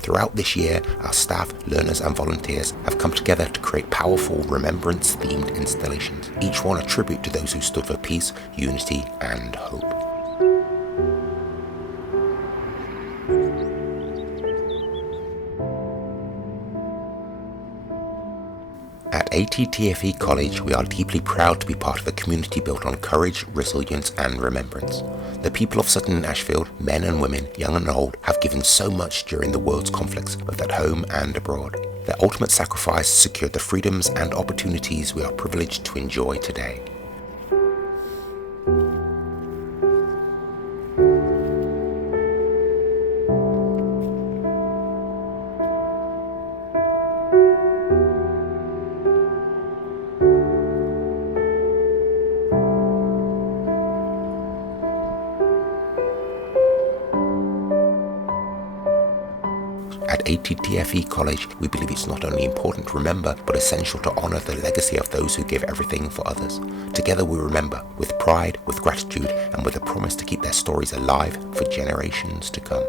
Throughout this year, our staff, learners and volunteers have come together to create powerful remembrance-themed installations, each one a tribute to those who stood for peace, unity and hope. At ATTFE College, we are deeply proud to be part of a community built on courage, resilience and remembrance. The people of Sutton and Ashfield, men and women, young and old, have given so much during the world's conflicts, both at home and abroad. Their ultimate sacrifice secured the freedoms and opportunities we are privileged to enjoy today. At ATTFE College, we believe it's not only important to remember, but essential to honour the legacy of those who give everything for others. Together we remember, with pride, with gratitude, and with a promise to keep their stories alive for generations to come.